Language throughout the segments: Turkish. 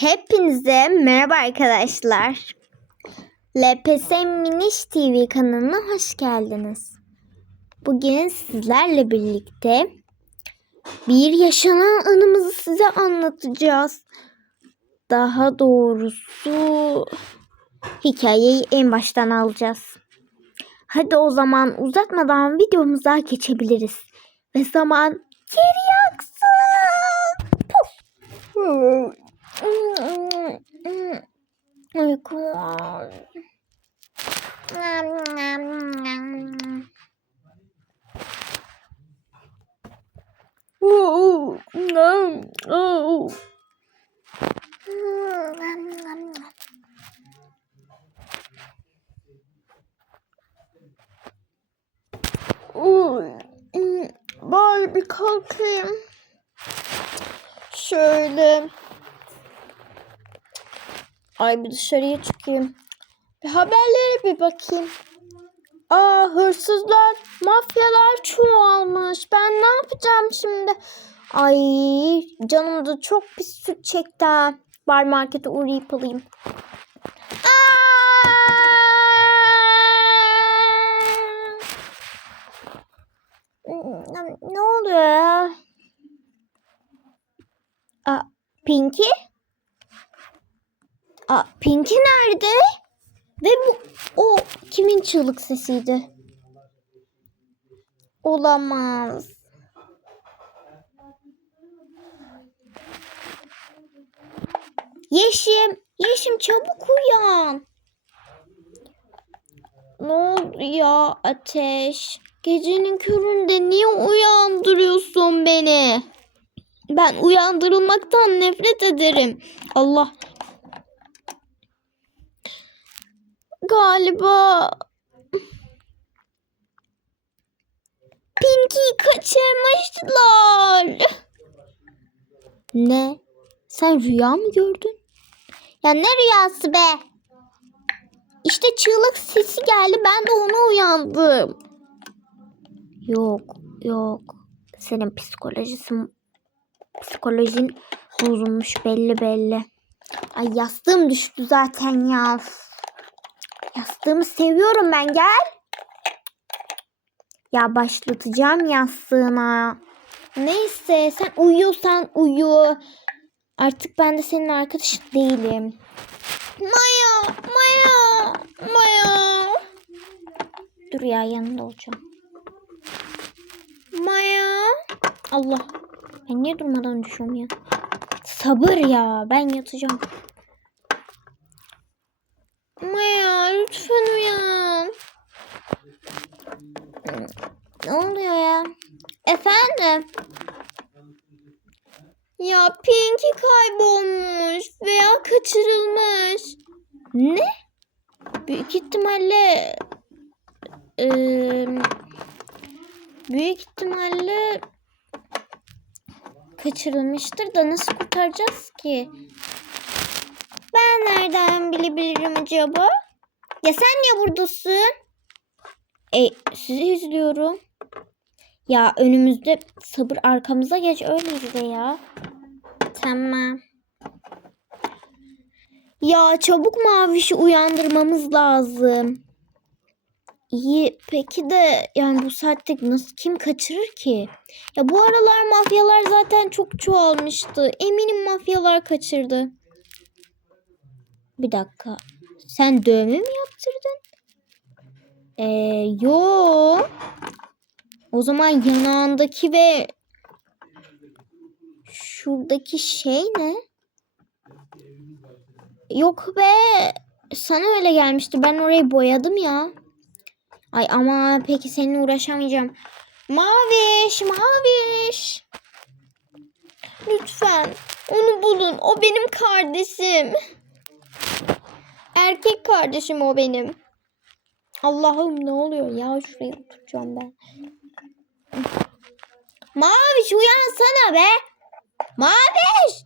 Hepinize merhaba arkadaşlar. LPS Miniş TV kanalına hoş geldiniz. Bugün sizlerle birlikte bir yaşanan anımızı size anlatacağız. Daha doğrusu hikayeyi en baştan alacağız. Hadi o zaman uzatmadan videomuza geçebiliriz. Ve zaman geri aksın. Uykum var. Bari bir kalkayım. Şöyle. Ay bir dışarıya çıkayım. Bir haberlere bir bakayım. Aa hırsızlar, mafyalar çoğalmış. Ben ne yapacağım şimdi? Ay canım da çok pis süt çekti. Bar markete uğrayıp alayım. Aa! Ne oluyor ya? Aa, Pinky? Aa, Pinky nerede? Ve bu o kimin çığlık sesiydi? Olamaz. Yeşim, Yeşim çabuk uyan. Ne oldu ya Ateş? Gecenin köründe niye uyandırıyorsun beni? Ben uyandırılmaktan nefret ederim. Allah. Galiba Pinky'yi kaçırmışlar. Ne? Sen rüya mı gördün? Ya ne rüyası be? İşte çığlık sesi geldi ben de ona uyandım. Yok yok. Senin psikolojisin psikolojin bozulmuş belli belli. Ay yastığım düştü zaten ya. Yastığımı seviyorum ben gel. Ya başlatacağım yastığına. Neyse sen uyuyorsan uyu. Artık ben de senin arkadaşın değilim. Maya, Maya, Maya. Dur ya yanında olacağım. Maya. Allah. Ben niye durmadan düşüyorum ya? Sabır ya. Ben yatacağım. Maya lütfen uyan. Ne oluyor ya? Efendim? Ya Pinky kaybolmuş veya kaçırılmış. Ne? Büyük ihtimalle eee, büyük ihtimalle kaçırılmıştır da nasıl kurtaracağız ki? Ben nereden bilebilirim acaba? Ya sen niye buradasın? E, sizi izliyorum. Ya önümüzde sabır arkamıza geç öyle izle ya. Tamam. Ya çabuk mavişi uyandırmamız lazım. İyi peki de yani bu saatte nasıl kim kaçırır ki? Ya bu aralar mafyalar zaten çok çoğalmıştı. Eminim mafyalar kaçırdı. Bir dakika. Sen dövme mi yaptırdın? Ee, yo. O zaman yanağındaki ve şuradaki şey ne? Yok be. Sana öyle gelmişti. Ben orayı boyadım ya. Ay ama peki seninle uğraşamayacağım. Maviş, Maviş. Lütfen onu bulun. O benim kardeşim. Erkek kardeşim o benim. Allah'ım ne oluyor ya şuraya oturacağım ben. Maviş uyansana be. Maviş.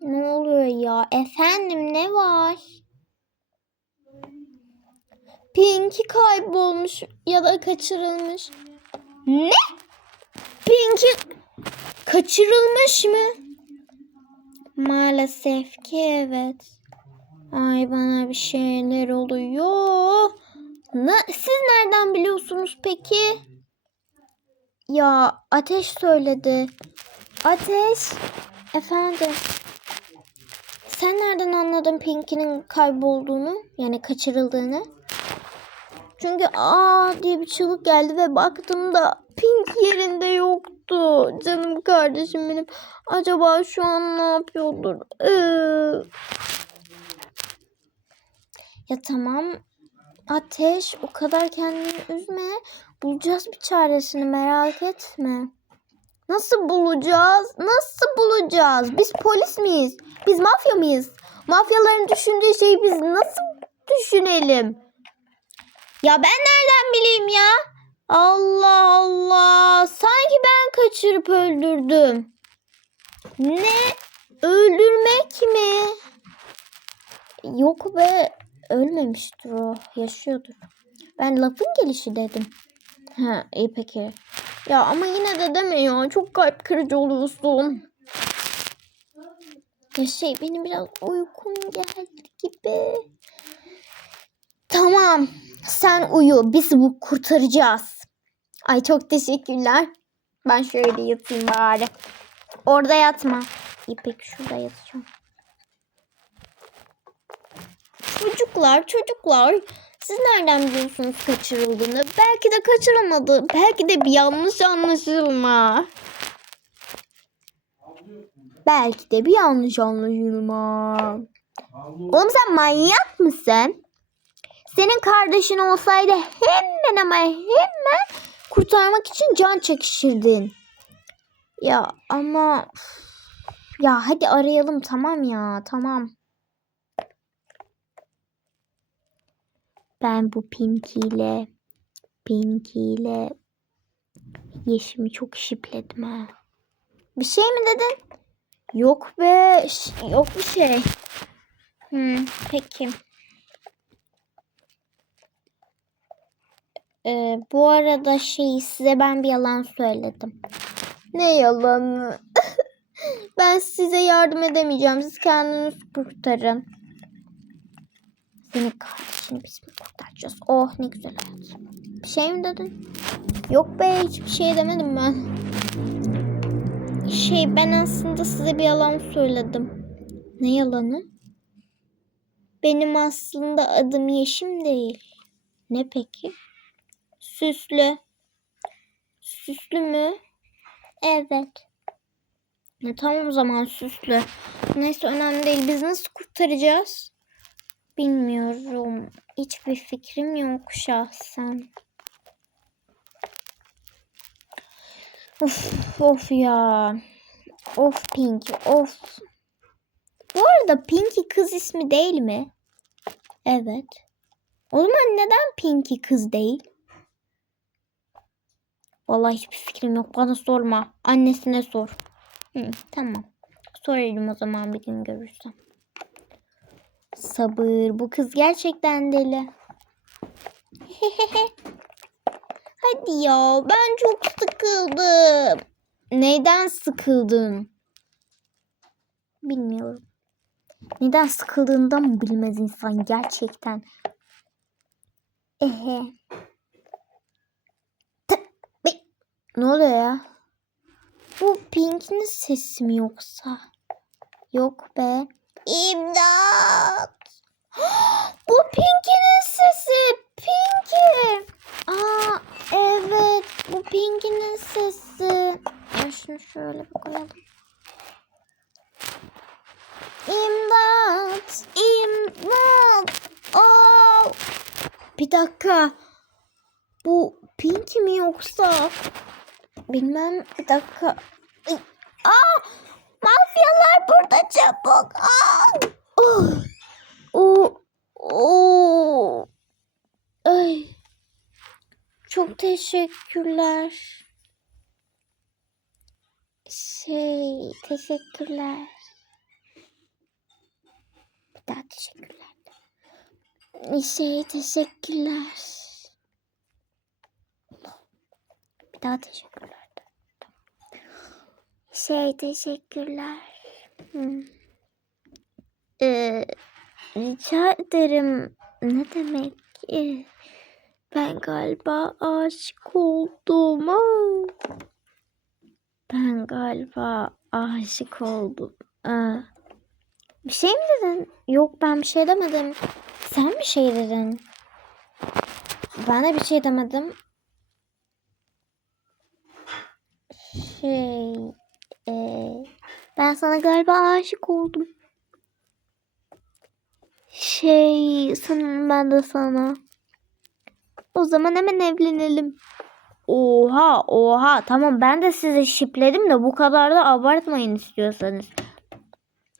Ne oluyor ya? Efendim ne var? Pinky kaybolmuş ya da kaçırılmış. Ne? Pinky kaçırılmış mı? Maalesef ki evet. Ay bana bir şeyler oluyor. Na, siz nereden biliyorsunuz peki? Ya Ateş söyledi. Ateş. Efendim. Sen nereden anladın Pinky'nin kaybolduğunu? Yani kaçırıldığını? Çünkü aa diye bir çığlık geldi ve baktığımda Pink yerinde yoktu. Canım kardeşim benim. Acaba şu an ne yapıyordur? Ee... Ya tamam. Ateş o kadar kendini üzme. Bulacağız bir çaresini merak etme. Nasıl bulacağız? Nasıl bulacağız? Biz polis miyiz? Biz mafya mıyız? Mafyaların düşündüğü şeyi biz nasıl düşünelim? Ya ben nereden bileyim ya? Allah Allah. Sanki ben kaçırıp öldürdüm. Ne? Öldürmek mi? Yok be. Ölmemiştir o. Yaşıyordur. Ben lafın gelişi dedim. Ha iyi peki. Ya ama yine de deme ya. Çok kalp kırıcı oluyorsun. Ya şey benim biraz uykum geldi gibi. Tamam. Sen uyu. Biz bu kurtaracağız. Ay çok teşekkürler. Ben şöyle yatayım bari. Orada yatma. İyi peki şurada yatacağım. Çocuklar çocuklar. Siz nereden biliyorsunuz kaçırıldığını? Belki de kaçırılmadı. Belki de bir yanlış anlaşılma. Belki de bir yanlış anlaşılma. Oğlum sen manyak mısın? Senin kardeşin olsaydı hemen ama hemen kurtarmak için can çekişirdin. Ya ama ya hadi arayalım tamam ya tamam. Ben bu Pinky ile Yeşim'i çok şipledim ha. Bir şey mi dedin? Yok be. Yok bir şey. Hmm, peki. Ee, bu arada şey size ben bir yalan söyledim. Ne yalanı? ben size yardım edemeyeceğim. Siz kendiniz kurtarın. Senin kardeşini biz mi kurtaracağız? Oh ne güzel hayat. Bir şey mi dedin? Yok be hiçbir şey demedim ben. Şey ben aslında size bir yalan söyledim. Ne yalanı? Benim aslında adım Yeşim değil. Ne peki? Süslü. Süslü mü? Evet. Ne tamam o zaman süslü. Neyse önemli değil. Biz nasıl kurtaracağız? Bilmiyorum. Hiçbir fikrim yok şahsen. Of of ya. Of Pinky of. Bu arada Pinky kız ismi değil mi? Evet. O zaman neden Pinky kız değil? Vallahi hiçbir fikrim yok. Bana sorma. Annesine sor. Hı, tamam. Sorarım o zaman bir gün görürsem. Sabır. Bu kız gerçekten deli. Hadi ya. Ben çok sıkıldım. Neyden sıkıldın? Bilmiyorum. Neden sıkıldığından mı bilmez insan gerçekten? Ehe. Ne oluyor ya? Bu Pink'in sesi mi yoksa? Yok be. İmdat. Bu Pinky'nin sesi. Pinky. Aa evet. Bu Pinky'nin sesi. Ben şunu şöyle bir koyalım. İmdat. İmdat. Aa. Bir dakika. Bu Pinky mi yoksa? Bilmem. Bir dakika. Aa! Mafyalar burada çabuk. Aa! Oh. Oo. Oo. Ay. Çok teşekkürler. Şey, teşekkürler. Bir daha teşekkürler. Şey, teşekkürler. Bir daha teşekkürler. Şey, teşekkürler. Hmm. Ee, rica ederim. Ne demek? Ee, ben galiba aşık oldum. Aa. Ben galiba aşık oldum. Aa. Bir şey mi dedin? Yok ben bir şey demedim. Sen bir şey dedin. Ben de bir şey demedim. Şey, e, ben sana galiba aşık oldum. Şey, sanırım ben de sana. O zaman hemen evlenelim. Oha, oha. Tamam ben de sizi şipledim de bu kadar da abartmayın istiyorsanız.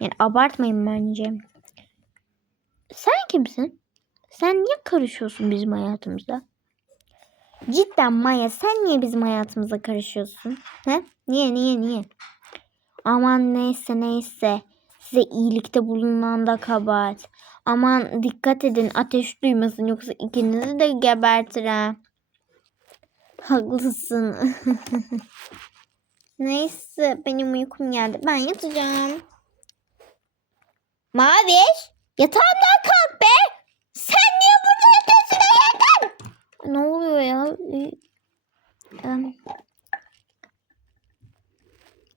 Yani abartmayın bence. Sen kimsin? Sen niye karışıyorsun bizim hayatımıza? Cidden Maya sen niye bizim hayatımıza karışıyorsun? He? Niye niye niye? Aman neyse neyse. Size iyilikte bulunan da kabahat. Aman dikkat edin ateş duymasın yoksa ikinizi de gebertir ha. Haklısın. neyse benim uykum geldi. Ben yatacağım. Maviş yatağından kalk be. Sen niye burada yatıyorsun hayatım? Ne oluyor ya?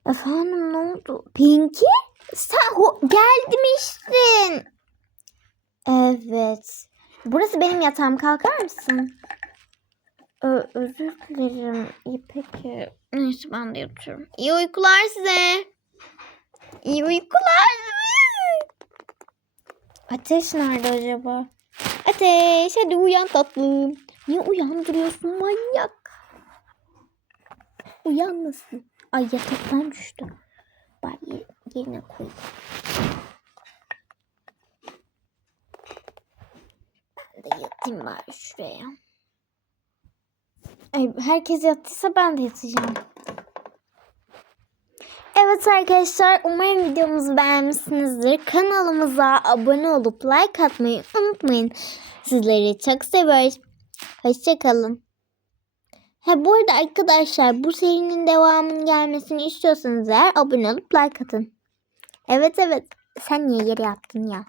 Efendim ne oldu? Pinky? Sen gelmişsin. Evet. Burası benim yatağım. Kalkar mısın? Ö- özür dilerim. İyi peki. Neyse ben de yatıyorum. İyi uykular size. İyi uykular. Ateş nerede acaba? Ateş hadi uyan tatlım. Niye uyandırıyorsun manyak? Uyanmasın. Ay yataktan düştü. Bari yerine koy. Ben de yatayım bari şuraya. Ay, herkes yattıysa ben de yatacağım. Evet arkadaşlar umarım videomuzu beğenmişsinizdir. Kanalımıza abone olup like atmayı unutmayın. Sizleri çok seviyoruz. Hoşçakalın. Ha bu arada arkadaşlar bu serinin devamının gelmesini istiyorsanız eğer abone olup like atın. Evet evet sen niye yere yattın ya?